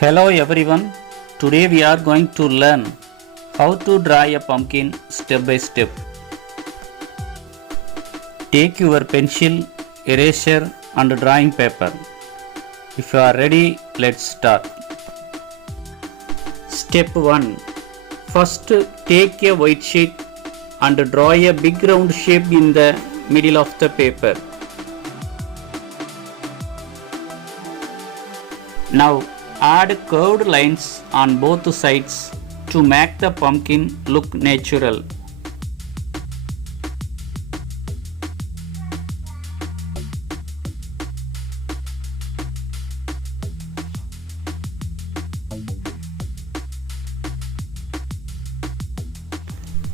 Hello everyone. Today we are going to learn how to draw a pumpkin step by step. Take your pencil, eraser and drawing paper. If you are ready, let's start. Step 1. First take a white sheet and draw a big round shape in the middle of the paper. Now add curved lines on both sides to make the pumpkin look natural.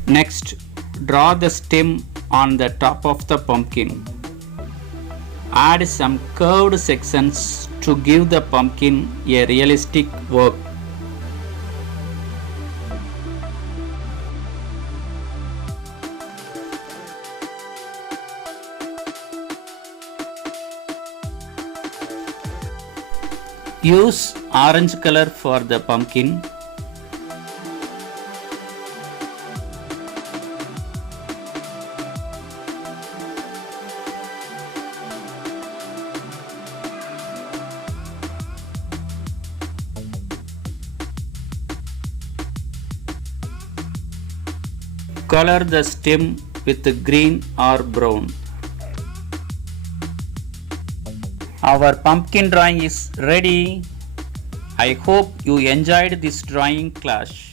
Next, draw the stem on the top of the pumpkin. Add some curved sections to give the pumpkin a realistic work. Use orange color for the pumpkin. Color the stem with green or brown. Our pumpkin drawing is ready. I hope you enjoyed this drawing class.